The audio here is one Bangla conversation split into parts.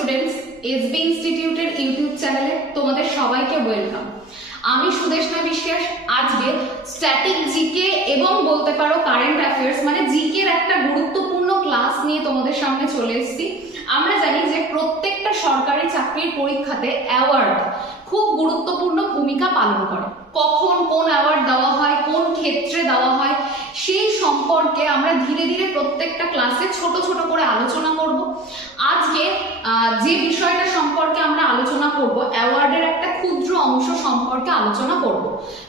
স্টুডেন্টস, এসবি ইনস্টিটিউটের ইউটিউব চ্যানেলে তোমাদের সবাইকে ওয়েলকাম। আমি সুদেশনা বিশ্বাস। আজকে স্ট্যাটিক জিকে এবং বলতে পারো কারেন্ট অ্যাফেয়ার্স মানে জিকের একটা গুরুত্বপূর্ণ ক্লাস নিয়ে তোমাদের সামনে চলে এসেছি। আমরা জানি যে প্রত্যেকটা সরকারি চাকরির পরীক্ষাতে অ্যাওয়ার্ড খুব গুরুত্বপূর্ণ ভূমিকা পালন করে। কখন কোন অ্যাওয়ার্ড দেওয়া হয়, কোন ক্ষেত্রে দেওয়া হয়, সেই সম্পর্কে আমরা ধীরে ধীরে প্রত্যেকটা ক্লাসে ছোট ছোট করে আলোচনা করব। আজকে যে বিষয়টা সম্পর্কে আমরা আলোচনা করব, অ্যাওয়ার্ডের একটা ক্ষুদ্র অংশ সম্পর্কে আলোচনা করব।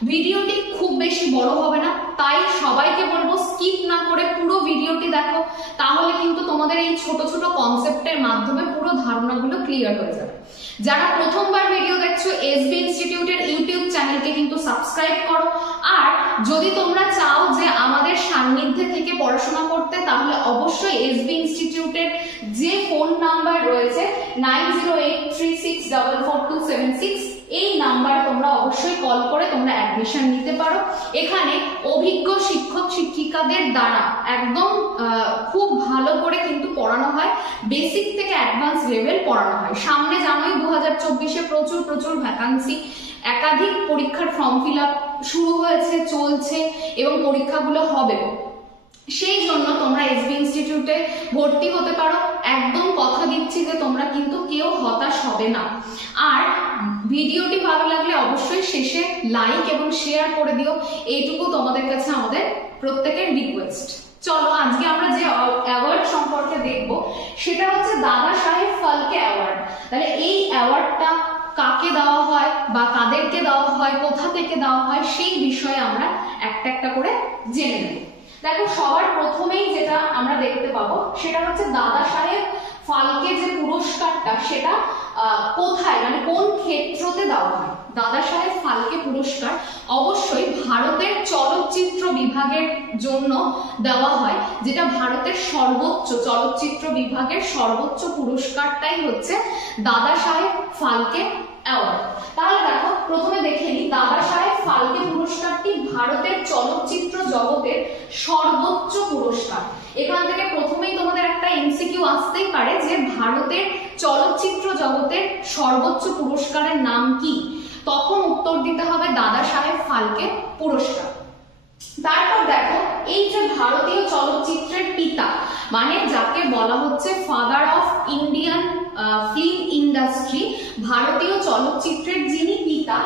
ভিডিওটি খুব বেশি বড় হবে না, তাই সবাইকে বলবো স্কিপ না করে পুরো ভিডিওটি দেখো, তাহলে কিন্তু তোমাদের এই ছোট ছোট কনসেপ্টের মাধ্যমে পুরো ধারণাগুলো ক্লিয়ার হয়ে যাবে। যারা প্রথমবার ভিডিও দেখছো, এসবি ইনস্টিটিউটের ইউটিউব চ্যানেলকে কিন্তু সাবস্ক্রাইব করো। আর যদি তোমরা চাও যে আমাদের সান্নিধ্যে থেকে পড়াশোনা করতে, তাহলে অবশ্যই এসবি ইনস্টিটিউটের যে ফোন নাম্বার রয়েছে 9083644276 এই নাম্বার তোমরা অবশ্যই কল করে তোমরা অ্যাডমিশন নিতে পারো। এখানে অভিজ্ঞ শিক্ষক শিক্ষিকাদের দ্বারা একদম খুব ভালো করে কিন্তু পড়ানো হয়, বেসিক থেকে অ্যাডভান্স লেভেল পড়ানো হয়। সামনে জানোই 2024-এ প্রচুর ভ্যাকান্সি, একাধিক পরীক্ষার ফর্ম ফিল আপ শুরু হয়েছে, চলছে এবং পরীক্ষাগুলো হবে। সেই জন্য তোমরা এসবি ইনস্টিটিউটে ভর্তি হতে পারো। একদম কথা দিচ্ছি যে তোমরা কিন্তু কেউ হতাশ হবে না। আর ভিডিওটি ভালো লাগলে অবশ্যই শেষে লাইক এবং শেয়ার করে দিও, এইটুকু তোমাদের কাছে আমাদের প্রত্যেকের রিকোয়েস্ট। চলো আজকে আমরা যে অ্যাওয়ার্ড সম্পর্কে দেখব সেটা হচ্ছে দাদা সাহেব ফালকে অ্যাওয়ার্ড। তাহলে এই অ্যাওয়ার্ডটা কাকে দেওয়া হয় বা কাদেরকে দেওয়া হয়, কোথা থেকে দেওয়া হয়, সেই বিষয়ে আমরা একটা একটা করে জেনে নেব। দেখো, সবার প্রথমেই যেটা আমরা দেখতে পাবো সেটা হচ্ছে দাদা সাহেব ফালকে যে পুরস্কারটা, সেটা কোথায় মানে কোন ক্ষেত্রতে দেওয়া হয়। দাদা সাহেব ফালকে পুরস্কার অবশ্যই ভারতের চলচ্চিত্র বিভাগের জন্য দেওয়া হয়, যেটা ভারতের সর্বোচ্চ চলচ্চিত্র বিভাগের সর্বোচ্চ পুরস্কারটাই হচ্ছে দাদা সাহেব ফালকে অ্যাওয়ার্ড। তাহলে দেখো, প্রথমে দেখে নিই, দাদা সাহেব ফালকে পুরস্কারটি ভারতের চলচ্চিত্র জগতের সর্বোচ্চ পুরস্কার। এখান থেকে প্রথমেই তোমাদের একটা এমসিকিউ আসতেই পারে যে ভারতের চলচ্চিত্র জগতের সর্বোচ্চ পুরস্কারের নাম কি, তখন উত্তর দিতে হবে দাদা সাহেব ফালকে পুরস্কার। তারপর দেখো, এই যে ভারতীয় চলচ্চিত্রের পিতা মানে যাকে বলা হচ্ছে father of Indian film industry, ভারতীয় চলচ্চিত্রের যিনি পিতা,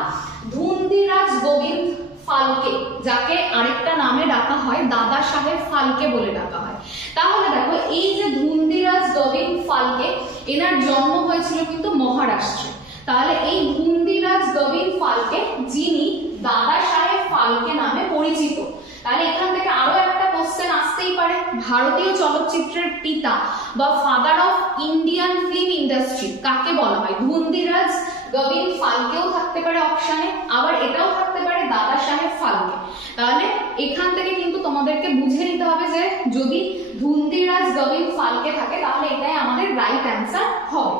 ধুন্দিরাজ গোবিন্দ ফালকে, যাকে আরেকটা নামে ডাকা হয় দাদা সাহেব ফালকে বলে ডাকা হয়। তাহলে দেখো, এই যে ধুন্দিরাজ গোবিন্দ ফালকে, এনার জন্ম হয়েছিল কিন্তু মহারাষ্ট্রে। তাহলে এই ধুন্দিরাজ গোবিন্দ ফালকে যিনি দাদা সাহেব ফালকে নামে পরিচিত। তাহলে এখান থেকে আরো একটা কোশ্চেন আসতেই পারে, ভারতীয় চলচ্চিত্রের পিতা বা father of Indian film industry কাকে বলা হয়? ধুন্দিরাজ গোবিন্দ ফালকেও থাকতে পারে অপশনে, আবার এটাও থাকতে পারে দাদা সাহেব ফালকে। তাহলে এখান থেকে কিন্তু তোমাদেরকে বুঝে নিতে হবে যে যদি ধুন্দিরাজ গোবিন্দ ফালকে থাকে তাহলে এটাই আমাদের রাইট অ্যান্সার হবে।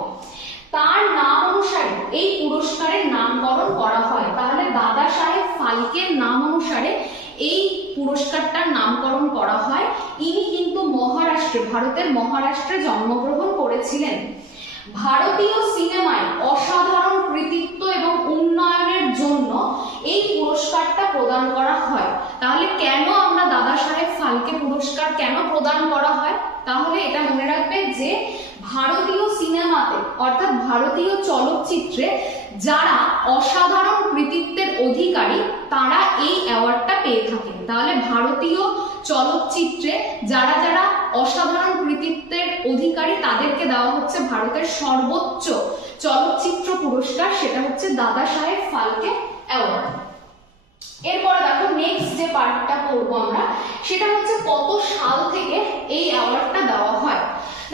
তার নাম অনুসারে এই পুরস্কারের নামকরণ করা হয়। তাহলে দাদা সাহেব ফালকের নাম অনুসারে এই পুরস্কারটার নামকরণ করা হয়। ইনি কিন্তু মহারাষ্ট্রে, ভারতের মহারাষ্ট্রে জন্মগ্রহণ করেছিলেন। ভারতীয় সিনেমায় অসাধারণ কৃতিত্ব এবং উন্নয়নের জন্য এই পুরস্কারটা প্রদান করা হয়। তাহলে কেন আমরা দাদা সাহেব ফালকে পুরস্কার কেন প্রদান করা হয়? তাহলে এটা মনে রাখবে যে ভারতীয় সিনেমাতে অর্থাৎ ভারতীয় চলচ্চিত্রে যারা অসাধারণ কৃতিত্বের অধিকারী তারা এই অ্যাওয়ার্ডটা পেয়ে থাকেন। তাহলে ভারতীয় চলচ্চিত্রে যারা যারা অসাধারণ কৃতিত্বের অধিকারী তাদেরকে দেওয়া হচ্ছে ভারতের সর্বোচ্চ চলচ্চিত্র পুরস্কার, সেটা হচ্ছে দাদা সাহেব ফালকে অ্যাওয়ার্ড। এরপরে দেখো, নেক্সট যে পার্টটা পড়বো আমরা সেটা হচ্ছে কত সাল থেকে এই অ্যাওয়ার্ডটা দেওয়া হয়।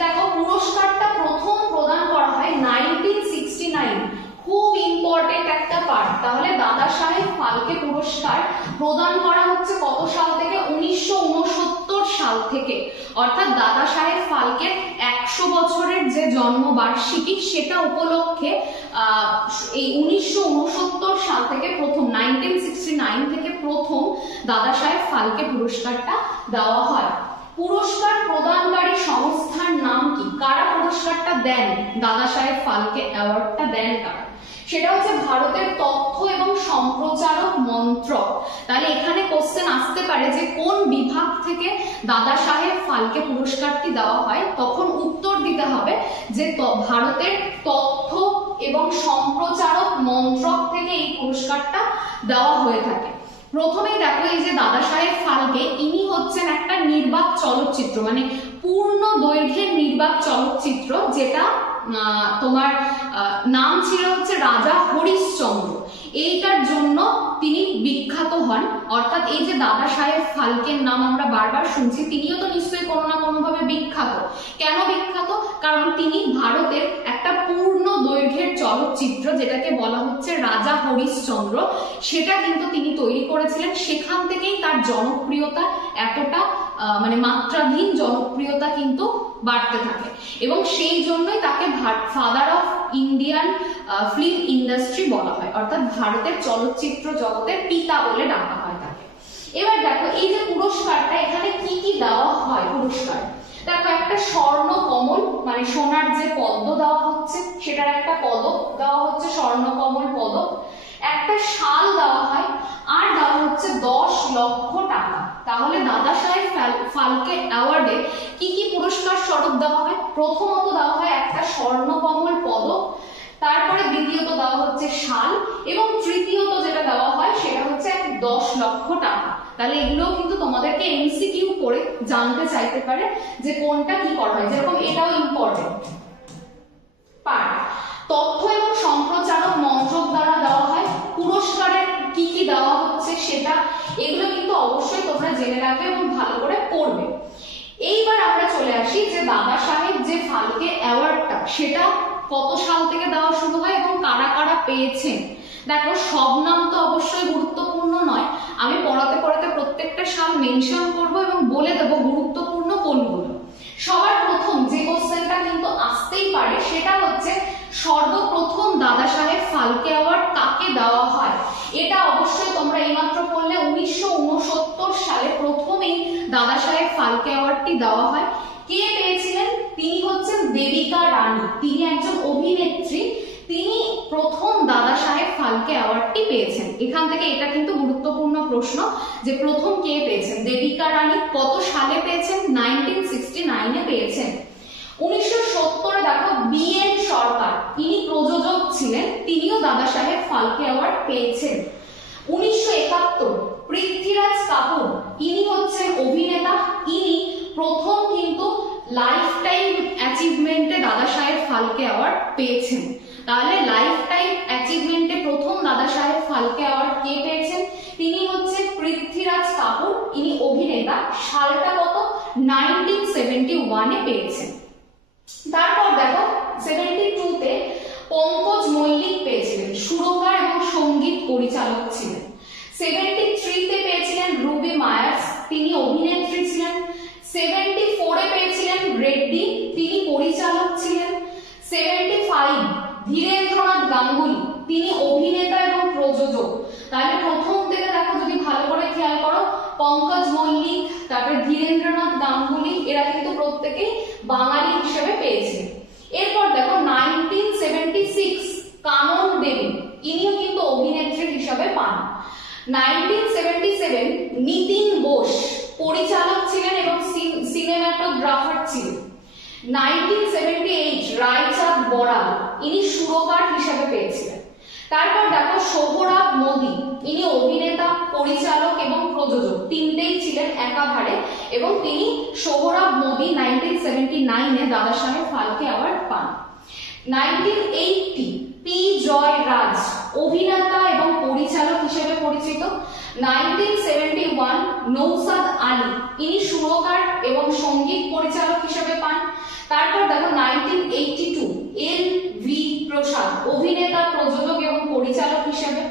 দেখো, পুরস্কারটা প্রথম প্রদান করা হয় 1969, খুব ইম্পর্টেন্ট একটা পার্ট। তাহলে দাদা সাহেব ফালকে পুরস্কার প্রদান করা হচ্ছে কত সাল থেকে? 1969 সাল থেকে। অর্থাৎ দাদা সাহেব ফালকের 100 বছরের যে জন্মবার্ষিকী সেটা উপলক্ষে এই 1969 সাল থেকে প্রথম 1969 থেকে প্রথম দাদা সাহেব ফালকে পুরস্কারটা দেওয়া হয়। পুরস্কার প্রদানকারী সংস্থার নাম কি? কারা পুরস্কারটা দেন, দাদা সাহেব ফালকে অ্যাওয়ার্ডটা দেন কারা? সেটা হচ্ছে ভারতের তথ্য এবং সম্প্রচারক মন্ত্রক। তাহলে এখানে কোশ্চেন আসতে পারে যে কোন বিভাগ থেকে দাদা সাহেব ফালকে পুরস্কারটি দেওয়া হয়, তখন উত্তর দিতে হবে যে ভারতের তথ্য এবং সম্প্রচারক মন্ত্রক থেকে এই পুরস্কারটা দেওয়া হয়ে থাকে। প্রথমেই দেখো এই যে দাদা সাহেব ফালকে, ইনি হচ্ছেন একটা নির্বাক চলচ্চিত্র, মানে পূর্ণ দৈর্ঘ্যের নির্বাক চলচ্চিত্র, যেটা তোমার নাম ছিল হচ্ছে রাজা হরিশ্চন্দ্র। এইটার জন্য তিনি বিখ্যাত হন। অর্থাৎ এই যে দাদা সাহেব ফালকের নাম আমরা বারবার শুনছি, তিনিও তো নিশ্চয়ই কোনো না কোনো ভাবে বিখ্যাত। কেন বিখ্যাত? কারণ তিনি ভারতের একটা পূর্ণ দৈর্ঘ্যের চলচ্চিত্র, যেটাকে বলা হচ্ছে রাজা হরিশ্চন্দ্র, সেটা কিন্তু তিনি তৈরি করেছিলেন। সেখান থেকেই তার জনপ্রিয়তা এতটা মানে মাত্রাধীন জনপ্রিয়তা কিন্তু বাড়তে থাকে, এবং সেই জন্যই তাকে father of Indian film industry বলা হয়, অর্থাৎ ভারতের চলচ্চিত্র জগতের পিতা বলে ডাকা হয় তাকে। এবার দেখো এই যে পুরস্কারটা, এখানে কি কি দেওয়া হয় পুরস্কার? দেখো একটা স্বর্ণ কমল, মানে সোনার যে পদ্ম দেওয়া হচ্ছে সেটার একটা পদক দেওয়া হচ্ছে, স্বর্ণ কমল পদক, একটা শাল দেওয়া হয়, আর দেওয়া হচ্ছে 10 লক্ষ টাকা। তাহলে দাদা সাহেব ফালকে অ্যাওয়ার্ডে কি কি পুরস্কার স্বরূপ দেওয়া হয়? প্রথমত দেওয়া হয় একটা স্বর্ণ কমল পদক, তারপরে দ্বিতীয়ত দেওয়া হচ্ছে শাল, এবং তৃতীয়ত যেটা দেওয়া হয় সেটা হচ্ছে 10 লক্ষ টাকা। তাহলে এগুলো কিন্তু তোমাদেরকে এমসিকিউ করে জানতে চাইতে পারে যে কোনটা কি করা হয়, যেরকম এটাও ইম্পর্টেন্ট পার্ট। তথ্য এবং সম্প্রচারক মন্ত্রক দ্বারা দেওয়া হয়, পুরস্কারের কি কি দেওয়া হচ্ছে সেটা, এগুলো কিন্তু অবশ্যই তোমরা জেনে রাখবে এবং ভালো করে পড়বে। এইবার আমরা চলে আসি যে দাদা সাহেব যে ফালকে অ্যাওয়ার্ডটা, সেটা কত সাল থেকে দেওয়া শুরু হয় এবং কারা কারা পেয়েছেন। দেখো সব নাম তো অবশ্যই গুরুত্বপূর্ণ নয়, আমি পড়াতে পড়াতে প্রত্যেকটা সাল মেনশন করব এবং বলে দেবো গুরুত্বপূর্ণ কোনগুলো। সবার প্রথম যে কোশ্চেনটা কিন্তু আসতেই পারে সেটা হচ্ছে সর্বপ্রথম দাদা সাহেব ফালকে অ্যাওয়ার্ড কাকে দেওয়া হয়। এটা অবশ্যই তোমরা এইমাত্র পড়লে 1969 সালে প্রথমেই দাদা সাহেব ফালকে অ্যাওয়ার্ডটি দেওয়া হয়। কে পেয়েছিলেন? তিনি হচ্ছেন দেবিকা রানী, তিনি একজন অভিনেত্রী, তিনি প্রথম দাদা সাহেব ফালকে অ্যাওয়ার্ডটি পেয়েছেন। এখান থেকে এটা কিন্তু গুরুত্বপূর্ণ প্রশ্ন যে প্রথম কে পেয়েছেন। দেবিকা রানী কত সালে পেয়েছেন? 1969 এ পেয়েছেন। 1970 দেখো BN সরকার, ইনি প্রযোজক ছিলেন, তিনিও দাদা সাহেব ফালকে অ্যাওয়ার্ড পেয়েছেন। 1971 পৃথ্বীরাজ কাপুর, ইনি হচ্ছেন অভিনেতা, ইনি প্রথম কিন্তু লাইফ টাইম অ্যাচিভমেন্টে দাদা সাহেব ফালকে অ্যাওয়ার্ড পেয়েছেন। তাহলে লাইফ টাইম অ্যাচিভমেন্টে প্রথম দাদা সাহেব ফালকে অ্যাওয়ার্ড কে পেয়েছেন? তিনি হচ্ছেন পৃথ্বীরাজ কাপুর, ইনি অভিনেতা। সালটা কত? 1971 এ পেয়েছেন। তারপর দেখো 72 তে পঙ্কজ মল্লিক পেয়েছিলেন, সুরকার এবং সঙ্গীত পরিচালক ছিলেন। 73 তে পেয়েছিলেন রুবি মায়ার্স, তিনি অভিনেত্রী ছিলেন। 74 এ পেয়েছিলেন রেড্ডি, তিনি পরিচালক ছিলেন। 75 ধীরেন্দ্রনাথ গাঙ্গুলি, তিনি অভিনেতা এবং প্রযোজক। তাহলে প্রথম থেকে দেখো যদি ভালো করে খেয়াল করো, পঙ্কজ মল্লিক, তারপরে ধীরেন্দ্রনাথ গাঙ্গুলি, এরা কিন্তু প্রত্যেকেই বাঙালি হিসেবে পেয়েছিলেন। এরপর দেখো 1976 কানন দেবী, ইনিও কিন্তু অভিনেত্রী হিসেবে পান। 1977 নিতিন বোস পরিচালক ছিলেন এবং সিনেমাটোগ্রাফার ছিলেন। 1978 রায়চাঁদ বড়াল, ইনি সুরকার হিসেবে পেয়েছিলেন। তারপর দেখো সোহরাব মোদি, ইনি অভিনেতা, পরিচালক এবং প্রযোজক, তিনটেই ছিলেন একাধারে, এবং তিনি সোহরাব মোদি 1979 এ দাদা সাহেব ফালকে অ্যাওয়ার্ড পান। 1980 পি জয় রাজ, অভিনেতা এবং পরিচালক হিসেবে পরিচিত। 1971 নৌসাদ আলী, ইনি সুরকার এবং সঙ্গীত পরিচালক হিসেবে পান। তারপর দেখো 1982 এল ভি প্রসাদ, অভিনেতা, প্রযোজক এবং পরিচালক হিসেবে।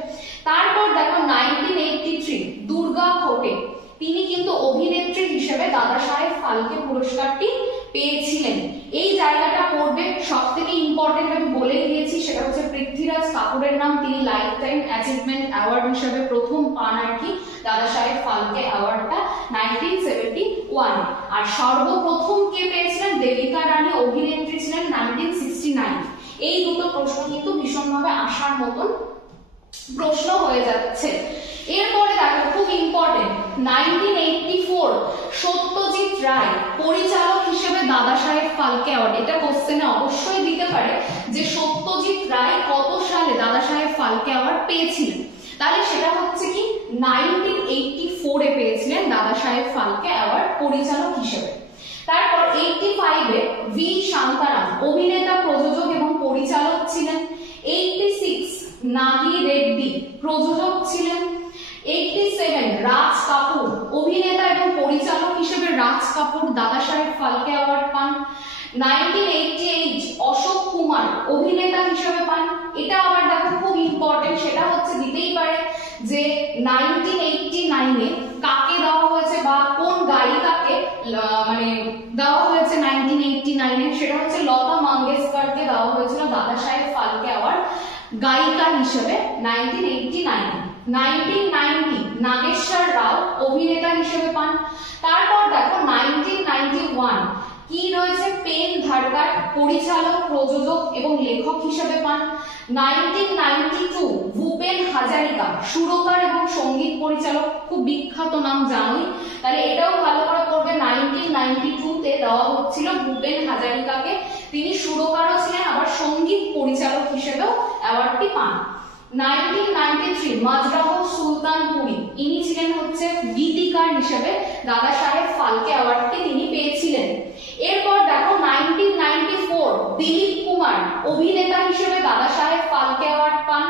তারপর দেখো 1983 দুর্গা খোটে, তিনি কিন্তু অভিনেত্রী হিসেবে দাদা সাহেব ফালকে পুরস্কারটি পেয়েছিলেন। এই জায়গাটা পড়বে, সব থেকে ইম্পর্টেন্ট আমি বলে দিয়েছি, সেটা হচ্ছে পৃথ্বীরাজ কাপুরের নাম, তিনি লাইফ টাইম অ্যাচিভমেন্ট অ্যাওয়ার্ড হিসেবে প্রথম পান আর কি দাদা সাহেব ফালকে অ্যাওয়ার্ডটা 1971। আর সর্বপ্রথম কে পেয়েছিলেন? দেবিকা রানী, অভিনেত্রী ছিলেন, 1960 ভীষণভাবে আসার মতন প্রশ্ন হয়ে যাচ্ছে। এরপরে দেখো খুব ইম্পর্টেন্ট, 1984 সত্যজিৎ রায় পরিচালক হিসেবে দাদা সাহেব ফালকে অ্যাওয়ার্ড। এটা কোশ্চেনে অবশ্যই দিতে পারে যে সত্যজিৎ রায় কত সালে দাদা সাহেব ফালকে অ্যাওয়ার্ড পেয়েছিলেন, তাহলে সেটা হচ্ছে কি 1984 এ পেয়েছিলেন দাদা সাহেব ফালকে অ্যাওয়ার্ড পরিচালক হিসেবে। তারপর 85 এ ভি শান্তারাম অভিনেতা, প্রযোজক এবং পরিচালক ছিলেন। 86 নাগি রেড্ডি প্রযোজক ছিলেন। 87 রাজ কাপুর অভিনেতা এবং পরিচালক হিসেবে রাজ কাপুর দাদা সাহেব ফালকে অ্যাওয়ার্ড পান। 1988 অশোক কুমার অভিনেতা হিসেবে পান। এটা আবার দেখো খুব ইম্পর্টেন্ট, সেটা হচ্ছে দিতেই পারে যে 1989 এ কাকে দেওয়া হয়েছে বা কোন গায়িকাকে মানে দেওয়া হয়েছে 1989 এ, সেটা হচ্ছে লতা মঙ্গেশকরকে দেওয়া হয়েছিল দাদা সাহেব ফালকে অ্যাওয়ার্ড গায়িকা হিসেবে 1989 এ। 1990 নাগেশ্বর রাও অভিনেতা হিসেবে পান। তারপর দেখো 1991 কি রয়েছে, পেন ধারকার পরিচালক, প্রযোজক এবং লেখক হিসেবে পান। 1992 ভূপেন হাজারিকা সুরকার এবং সঙ্গীত পরিচালক, খুব বিখ্যাত নাম জানোই, তাহলে এটাও ভালো করে করবে। 1992 তে দেওয়া হচ্ছিল ভূপেন হাজারিকাকে, তিনি সুরকারও ছিলেন আবার সঙ্গীত পরিচালক হিসেবেও অ্যাওয়ার্ডটি পান। 1993 মাজরাহ সুলতানপুরি ইনি ছিলেন হচ্ছে গীতিকার হিসেবে দাদা সাহেব ফালকে অ্যাওয়ার্ডটি তিনি পেয়েছিলেন। এরপর দেখো 1994 দিলীপ কুমার অভিনেতা হিসেবে দাদা সাহেব ফালকে অ্যাওয়ার্ড পান।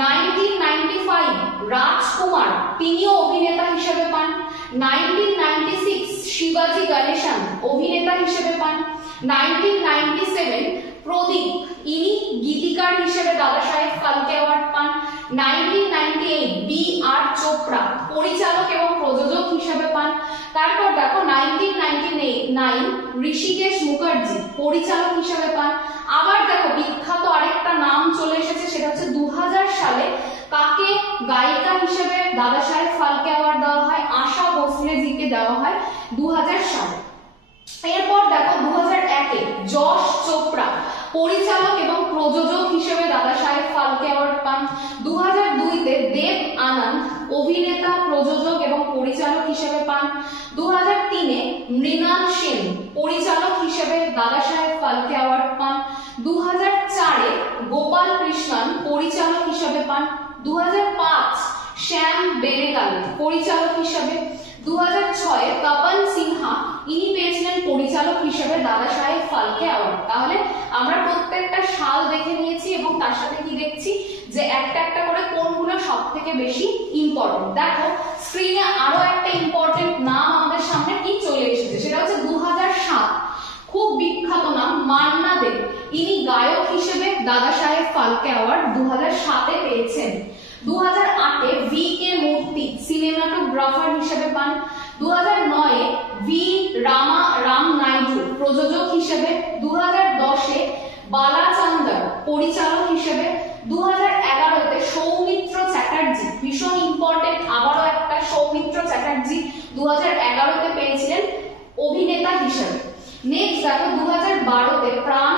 1995 রাজকুমার তিনিও অভিনেতা হিসেবে পান। 1996 শিবাজি গণেশন অভিনেতা হিসেবে পান। 1997 প্রদীপ ইনি গীতিকার হিসেবে দাদা সাহেব ফালকে অ্যাওয়ার্ড পান। 1998 বি আর চোপড়া পরিচালক এবং প্রযোজক হিসেবে পান। তারপর দেখো 1999 ঋষিকেশ মুখার্জি পরিচালক হিসেবে পান। আবার দেখো বিখ্যাত আরেকটা নাম চলে এসেছে, সেটা হচ্ছে 2000 সালে কাকে গায়িকা হিসেবে দাদা সাহেব ফালকে অ্যাওয়ার্ড দেওয়া হয়, আশা ভোসলে জিকে দেওয়া হয় 2000 সালে। এরপর দেখো 2001 এ যশ চোপড়া পরিচালক এবং প্রযোজক হিসেবে দাদা সাহেব ফালকে অ্যাওয়ার্ড পান। 2002 তে দেব আনন্দ অভিনেতা, প্রযোজক এবং পরিচালক হিসেবে পান। 2003 এ মৃণাল সেন পরিচালক হিসেবে দাদা সাহেব ফালকে অ্যাওয়ার্ড পান। 2004 এ গোপাল কৃষ্ণন পরিচালক হিসেবে পান। 2005 শ্যাম বেনেগাল পরিচালক হিসেবে। 2006 এ তপন সিনহা ইনি পেয়েছিলেন পরিচালক হিসেবে দাদা সাহেব ফালকে অ্যাওয়ার্ড। তাহলে আমরা প্রত্যেকটা সাল দেখে নিয়েছি এবং তার সাথে কি দেখছি যে একটা একটা করে কোনগুলো সবথেকে বেশি ইম্পর্টেন্ট। দেখো স্ক্রিনে আরো একটা ইম্পর্টেন্ট নাম আমাদের সামনে কি চলে এসেছে, সেটা হচ্ছে 2007 খুব বিখ্যাত নাম মান্না দে, ইনি গায়ক হিসেবে দাদা সাহেব ফালকে অ্যাওয়ার্ড 2007 এ পেয়েছেন। 2008 এ ভি কে মূর্তি সিনেমাটোগ্রাফার হিসেবে পান। 2009 এ ভি রাম নাইডু প্রযোজক হিসেবে। 2010 এ বালাচন্দর পরিচালক হিসেবে। 2011 তে সৌমিত্র চ্যাটার্জি, ভীষণ ইম্পর্টেন্ট আবারও একটা, সৌমিত্র চ্যাটার্জি 2011 তে পেয়েছিলেন অভিনেতা হিসেবে। নেক্সট দেখো 2012 তে প্রাণ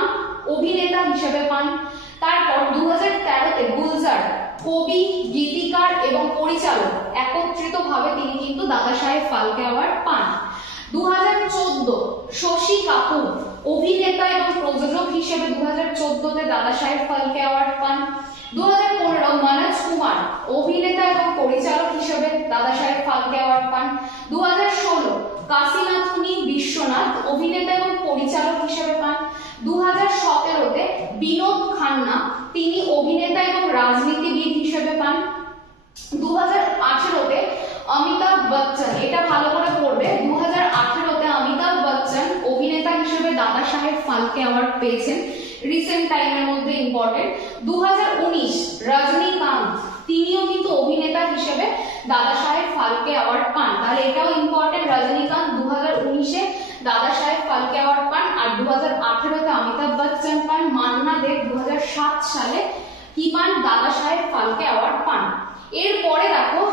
অভিনেতা হিসেবে পান। তারপর 2013 তে গুলজার কবি, গীতিকার এবং পরিচালক একত্রিতভাবে তিনি কিন্তু দাদা সাহেব ফালকে অ্যাওয়ার্ড পান। 2014 শশী কাপুর অভিনেতা এবং প্রযোজক হিসেবে 2014 তে দাদা সাহেব ফালকে অ্যাওয়ার্ড পান। 2015 মনোজ কুমার অভিনেতা এবং পরিচালক হিসেবে দাদা সাহেব ফালকে অ্যাওয়ার্ড পান। 2016 কাশীনাথুনি বিশ্বনাথ অভিনেতা এবং পরিচালক হিসেবে পান। 2017 তে বিনোদ খান্না তিনি অভিনেতা এবং রাজনীতিবিদ হিসেবে পান। 2018 তে অমিতাভ বচ্চন, এটা ভালো করে পড়বে, 2018 তে অমিতাভ বচ্চন অভিনেতা হিসেবে দাদা সাহেব ফালকে অ্যাওয়ার্ড পেয়েছেন, রিসেন্ট টাইমের মধ্যে ইম্পর্টেন্ট। 2019 রজনীকান্ত তিনিও কিন্তু অভিনেতা হিসেবে দাদা সাহেব ফালকে অ্যাওয়ার্ড পান, তাহলে এটাও ইম্পর্টেন্ট। রজনীকান্ত 2019 এ দাদা সাহেব ফালকে অ্যাওয়ার্ড পান আর 2018 তে অমিতাভ বচ্চন পান। মান্না দে 2007 সালে কি পান, দাদা সাহেব ফালকে অ্যাওয়ার্ড পান। এরপরে দেখো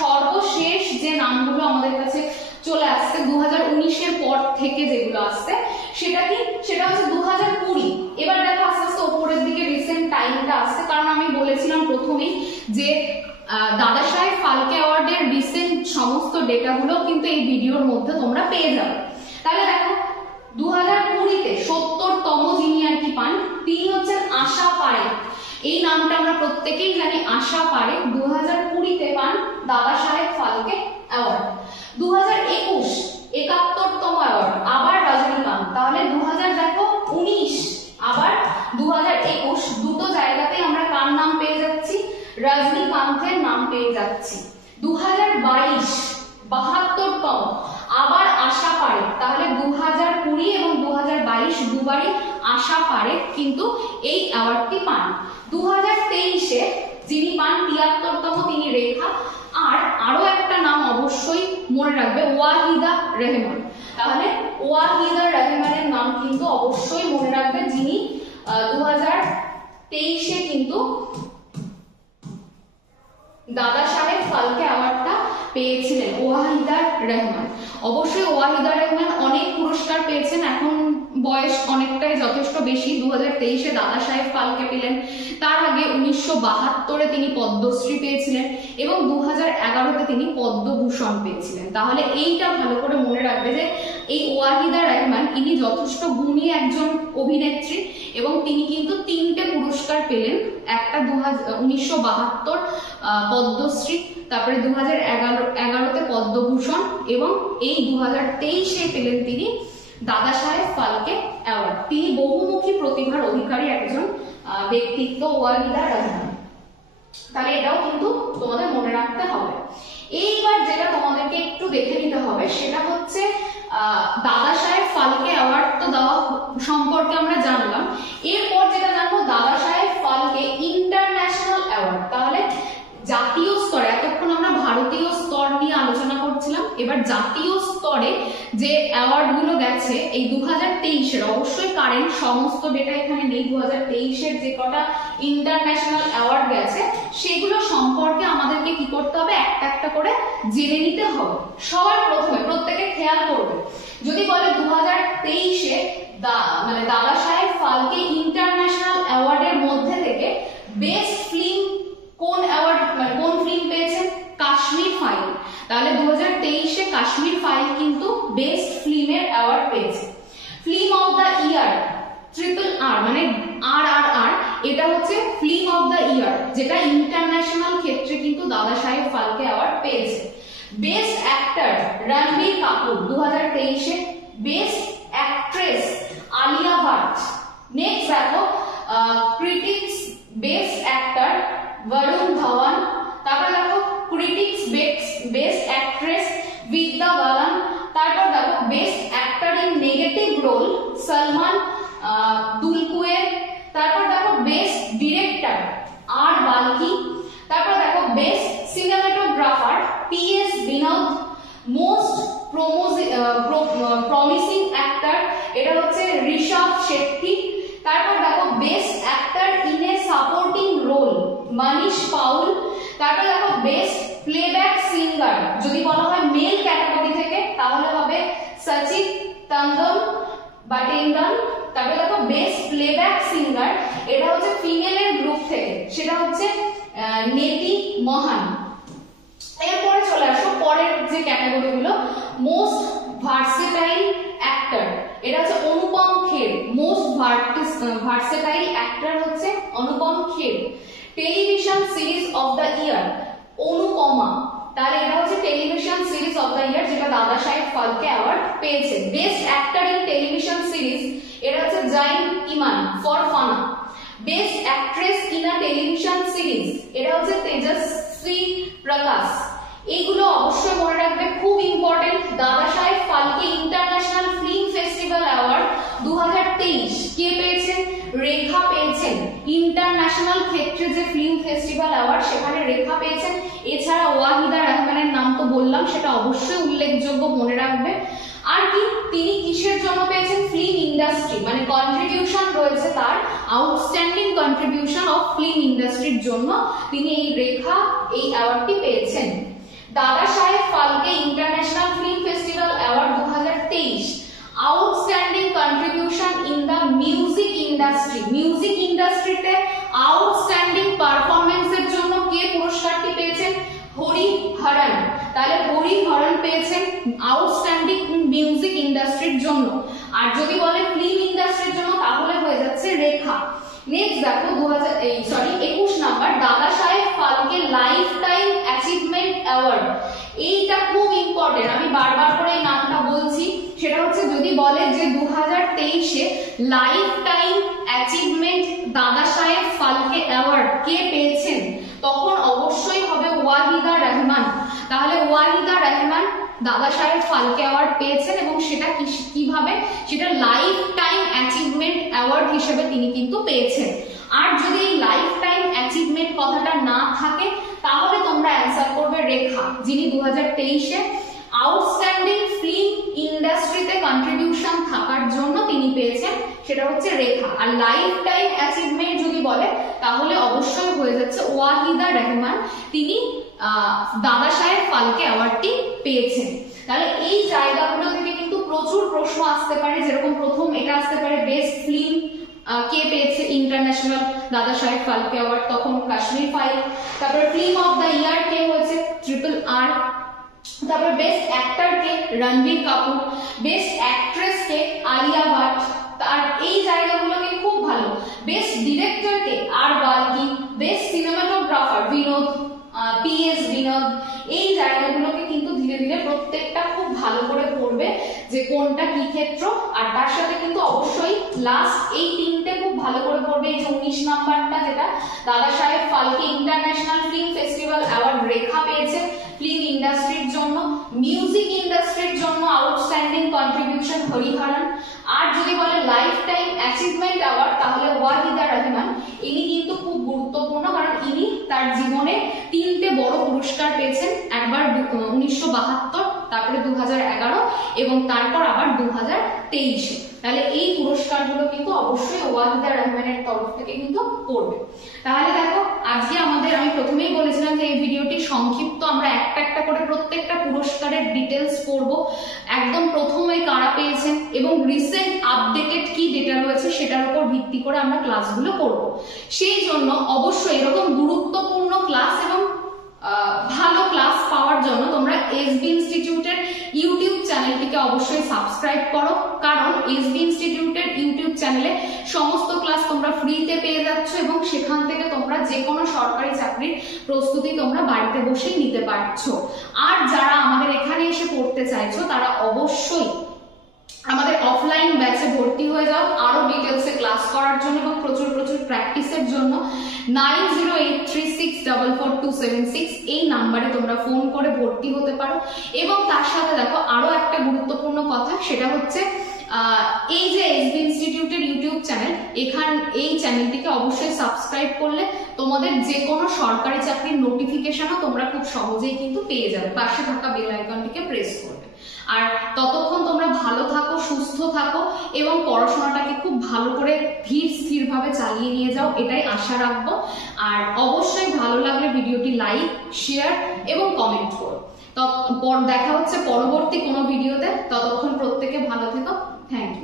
সর্বশেষ যে নামগুলো আমাদের কাছে চলে আসছে 2019 এর পর থেকে যেগুলো আসছে সেটা কি, সেটা হচ্ছে 2020। এবার দেখো আস্তে আস্তে উপরের দিকে রিসেন্ট টাইমটা আসছে, কারণ ডেটাগুলো কিন্তু এই ভিডিওর মধ্যে তোমরা পেয়ে যাবে। তাহলে দেখো 2020-তে 70তম যিনি আর কি পান, তিনি হচ্ছেন আশা পারেখ। এই নামটা আমরা প্রত্যেকেই জানি, আশা পারেখ 2020-তে পান দাদা সাহেব ফালকে অ্যাওয়ার্ড। 2021 71তম অ্যাওয়ার্ড আবার রজনীকান্ত। তাহলে 2019 আবার 2021 দুটো জায়গাতেই আমরা কার নাম পেয়ে যাচ্ছি, রজনীকান্তের নাম পেয়ে যাচ্ছি। 2022 72তম আবার আশা পারেখ। তাহলে 2020 এবং 2022 দুবারই আশা পারেখ কিন্তু এই অ্যাওয়ার্ডটি পান। 2023-এ যিনি পান 73তম তিনি রেখা। আর আরো একটা নাম অবশ্যই মনে রাখবে, ওয়াহিদা রহমান। তাহলে ওয়াহিদা রহমানের নাম কিন্তু অবশ্যই মনে রাখবে, যিনি 2023-এ কিন্তু দাদা সাহেব ফালকে অ্যাওয়ার্ডটা পেয়েছিলেন ওয়াহিদা রহমান। অবশ্যই ওয়াহিদা রহমান অনেক পুরস্কার পেয়েছেন, এখন বয়স অনেকটাই যথেষ্ট বেশি। 2023-এ দাদা সাহেব ফালকে পেলেন, তার আগে 1972-এ তিনি পদ্মশ্রী পেয়েছিলেন এবং 2011-তে তিনি পদ্মভূষণ পেয়েছিলেন। তাহলে এইটা ভালো করে মনে রাখবে যে এই ওয়াহিদা রহমান ইনি যথেষ্ট গুণী একজন অভিনেত্রী এবং তিনি কিন্তু 3টে পুরস্কার পেলেন। একটা 1972 পদ্মশ্রী, তারপরে 2011-তে পদ্মভূষণ এবং এই 2023-এ পেলেন তিনি দাদা সাহেব ফালকে অ্যাওয়ার্ড। তিনি বহুমুখী প্রতিভার অধিকারী একজন ব্যক্তিত্ব ওয়াহিদা রহমান। তাহলে এটাও কিন্তু তোমাদের মনে রাখতে হবে। এইবার যেটা তোমাদেরকে একটু দেখে নিতে হবে সেটা হচ্ছে দাদা সাহেব ফালকে অ্যাওয়ার্ড তো দেওয়া সম্পর্কে আমরা জানলাম। এরপর যেটা জানবো দাদা সাহেব ফালকে ইন্টারন্যাশনাল অ্যাওয়ার্ড। তাহলে জাতীয় স্তরে, এতক্ষণ আমরা ভারতীয় স্তর নিয়ে আলোচনা করছিলাম, এবার জাতীয় স্তরে যে অ্যাওয়ার্ড গুলো গেছে এই 2023-এর, অবশ্যই কারেন্ট সমস্ত ডেটা এখানে নেই, 2023-এর যে কটা ইন্টারন্যাশনাল অ্যাওয়ার্ড গেছে সেগুলো সম্পর্কে আমাদেরকে কি করতে হবে, একটা একটা করে জেনে নিতে হবে। সবার প্রথমে প্রত্যেকে খেয়াল করবে, যদি বলে 2023-এ মানে দাদা সাহেব ফালকে ইন্টারন্যাশনাল অ্যাওয়ার্ডের মধ্যে থেকে বেস্ট ফিল্ম কোন অ্যাওয়ার্ড, মানে কোন ফিল্ম পেয়েছেন, কাশ্মীর ফাইল। তাহলে 2023-এ কাশ্মীর ফাইল কিন্তু বেস্ট ফিল্মের অ্যাওয়ার্ড পেয়েছে। Film of the year RRR মানে RRR, এটা হচ্ছে ফিল্ম অফ দ্য ইয়ার, যেটা ইন্টারন্যাশনাল ক্ষেত্রে কিন্তু দাদা সাহেব ফালকে অ্যাওয়ার্ড পেয়েছে। বেস্ট অ্যাক্টর রণবীর কাপুর 2023-এ, best actress Alia Bhatt. Next দেখো critics best actor Varun Dhawan. তারপর দেখো critics best actress Vidya Balan. তারপর দেখো best actor in negative role Salman Dulquer. তারপর দেখো বেস্ট ডিরেক্টর আর বালকি। তারপর দেখো best cinematographer PS Vinod. Most promising actor এটা হচ্ছে ঋষভ শেট্টি। তারপর দেখো best actor in a supporting role Manish Paul. তারপর দেখো বেস্ট প্লেব্যাক সিঙ্গার, যদি বলা হয় মেল ক্যাটাগরি থেকে তাহলে হবে সচিত তন্দন বাটেঙ্গন। তারপর দেখো বেস্ট প্লেব্যাক সিঙ্গার, এটা হচ্ছে ফিমেলের গ্রুপ থেকে, সেটা হচ্ছে নেতি মহান। এরপরে চলে আসো পরের যে ক্যাটাগরি গুলো, মোস্ট ভার্সেটাইল অ্যাক্টর এটা হচ্ছে Anupam Kher. Most versatile actor হচ্ছে Anupam Kher. Television series of the year Anupamaa. তাহলে এটা হচ্ছে television series of the year, যেটা দাদা সাহেব ফালকে অ্যাওয়ার্ড পেয়েছে। Best actor in television series এটা হচ্ছে Zain Imam for Fanaa. Best actress in a television series এটা হচ্ছে তেজস্বী প্রকাশ। এইগুলো অবশ্যই মনে রাখবে, খুব ইম্পর্টেন্ট। দাদা Saheb Phalke international film festival award 2023 কে পেয়েছেন, রেখা পেয়েছেন। ইন্টারন্যাশনাল ক্ষেত্রে যে ফিল্ম ফেস্টিভ্যাল অ্যাওয়ার্ড সেখানে রেখা পেয়েছেন। এছাড়া ওয়াহিদা রহমানের নাম তো বললাম, সেটা অবশ্যই উল্লেখযোগ্য, মনে রাখবে। আর কি তিনি কিসের জন্য পেয়েছেন, ফিল্ম ইন্ডাস্ট্রি মানে কন্ট্রিবিউশন রয়েছে তার, আউটস্ট্যান্ডিং কন্ট্রিবিউশন অফ ফিল্ম ইন্ডাস্ট্রির জন্য তিনি এই রেখা এই অ্যাওয়ার্ডটি পেয়েছেন। দাদা Saheb Phalke international film festival award 2023 outstanding contribution in the music industry. Music ইন্ডাস্ট্রিতে আউটস্ট্যান্ডিং পারফরম্যান্সের জন্য কে পুরস্কারটি পেয়েছেন, হরি হরণ। তাহলে হরিহরন পেয়েছেন আউটস্ট্যান্ডিং মিউজিক ইন্ডাস্ট্রির জন্য। আর যদি বলে ফিল্ম ইন্ডাস্ট্রির জন্য তাহলে হয়ে যাচ্ছে রেখা। নেক্সট দেখো 21 নাম্বার দাদা Saheb Phalke life time achievement award. এইটা খুব ইম্পর্টেন্ট, আমি বারবার করে এই নামটা বলছি। সেটা হচ্ছে যদি বলে যে 2023-এ লাইফ টাইম অ্যাচিভমেন্ট দাদা সাহেব ফালকে অ্যাওয়ার্ড কে পেয়েছেন, তখন অবশ্যই হবে ওয়াহিদা রহমান। তাহলে ওয়াহিদা রহমান দাদা সাহেব ফালকে অ্যাওয়ার্ড পেয়েছেন এবং সেটা কিভাবে, সেটা লাইফ টাইম অ্যাচিভমেন্ট অ্যাওয়ার্ড হিসেবে তিনি কিন্তু পেয়েছেন। আর যদি এই লাইফ টাইম অ্যাচিভমেন্ট কথাটা না থাকে তাহলে তোমরা অ্যান্সার করবে রেখা, যিনি 2023-এ আউটস্ট্যান্ডিং ফিল্ম ইন্ডাস্ট্রিতে কন্ট্রিবিউশন থাকার জন্য তিনি পেয়েছেন, সেটা হচ্ছে রেখা। আর লাইফ টাইম অ্যাচিভমেন্ট যদি বলে তাহলে অবশ্যই হয়ে যাচ্ছে ওয়াহিদা রহমান, তিনি দাদা সাহেব ফালকে অ্যাওয়ার্ডটি পেয়েছেন। তাহলে এই জায়গাগুলো থেকে কিন্তু প্রচুর প্রশ্ন আসতে পারে, যেরকম প্রথম এটা আসতে পারে বেস্ট ফিল্ম কে পেয়েছে ইন্টারন্যাশনাল দাদা সাহেব ফালকে অ্যাওয়ার্ড, তখন কাশ্মীর ফাইল। তারপরে ফিল্ম অফ দ্য ইয়ার কে হয়েছে RRR। তারপরে বেস্ট অ্যাক্টর কে রণবীর কাপুর, বেস্ট অ্যাক্ট্রেস কে আলিয়া ভাট। আর এই জায়গাগুলোকে খুব ভালো, বেস্ট ডিরেক্টর কে R Balki, best cinematographer Vinod PS Vinod. এই জায়গাগুলোকে কিন্তু ধীরে ধীরে প্রত্যেকটা খুব ভালো করে পড়বে যে কোনটা কি ক্ষেত্র। আর তার সাথে কিন্তু অবশ্যই লাস্ট এই তিনটে খুব ভালো করে পড়বে। এই যে 19 নাম্বারটা যেটা Dada Saheb Phalke international film festival award Rekha পেয়েছে ফিল্ম ইন্ডাস্ট্রির জন্য, মিউজিক ইন্ডাস্ট্রির জন্য আউটস্ট্যান্ডিং কন্ট্রিবিউশন হরিহরন। আর যদি বলে লাইফ টাইম অ্যাচিভমেন্ট অ্যাওয়ার্ড তাহলে ওয়াহিদা রহমান। ইনি কিন্তু খুব গুরুত্বপূর্ণ, কারণ ইনি তার জীবনে তিনটে বড় পুরস্কার পেয়েছেন, একবার 1972, তারপরে 2011 এবং তারপর আবার 2023-এ। তাহলে এই পুরস্কারগুলো কিন্তু অবশ্যই ওয়াহিদা রহমানের তরফ থেকে কিন্তু পড়বে। তাহলে দেখো আজকে আমি প্রথমেই বলেছিলাম যে এই ভিডিওটি সংক্ষিপ্ত, আমরা একটা একটা করে প্রত্যেকটা পুরস্কারের ডিটেলস পড়বো, একদম প্রথমে কারা পেয়েছেন এবং রিসেন্ট আপডেটেড কি ডেটা রয়েছে সেটার উপর ভিত্তি করে আমরা ক্লাসগুলো করব। সেই জন্য অবশ্যই এরকম গুরুত্বপূর্ণ ক্লাস এবং ভালো ক্লাস পাওয়ার জন্য তোমরা SB ইনস্টিটিউটের ইউটিউব চ্যানেলটিকে অবশ্যই সাবস্ক্রাইব করো, কারণ SB ইনস্টিটিউটের ইউটিউব চ্যানেলে সমস্ত ক্লাস তোমরা ফ্রিতে পেয়ে যাচ্ছ এবং সেখান থেকে তোমরা যে কোনো সরকারি চাকরির প্রস্তুতি তোমরা বাড়িতে বসেই নিতে পারছো। আর যারা আমাদের এখানে এসে পড়তে চাইছো তারা অবশ্যই আমাদের অফলাইন ব্যাচে ভর্তি হয়ে যাও আরো ডিটেলসে ক্লাস করার জন্য এবং প্রচুর প্রচুর প্র্যাকটিসের জন্য। 9083644276 এই নাম্বারে তোমরা ফোন করে ভর্তি হতে পারো। এবং তার সাথে দেখো আরো একটা গুরুত্বপূর্ণ কথা, সেটা হচ্ছে এই যে SB ইনস্টিটিউটের ইউটিউব চ্যানেল, এই চ্যানেলটিকে অবশ্যই সাবস্ক্রাইব করলে তোমাদের যে কোনো সরকারি চাকরির নোটিফিকেশনও তোমরা খুব সহজেই কিন্তু পেয়ে যাবে। পাশে থাকা বেল আইকনটিকে প্রেস করবে। আর ততক্ষণ তোমরা ভালো থাকো, সুস্থ থাকো এবং পড়াশোনাটাকে খুব ভালো করে ধীর স্থিরভাবে চালিয়ে নিয়ে যাও, এটাই আশা রাখবো। আর অবশ্যই ভালো লাগলে ভিডিওটি লাইক, শেয়ার এবং কমেন্ট করো। দেখা হচ্ছে পরবর্তী কোনো ভিডিওতে, ততক্ষণ প্রত্যেকে ভালো থেকো। Thank you.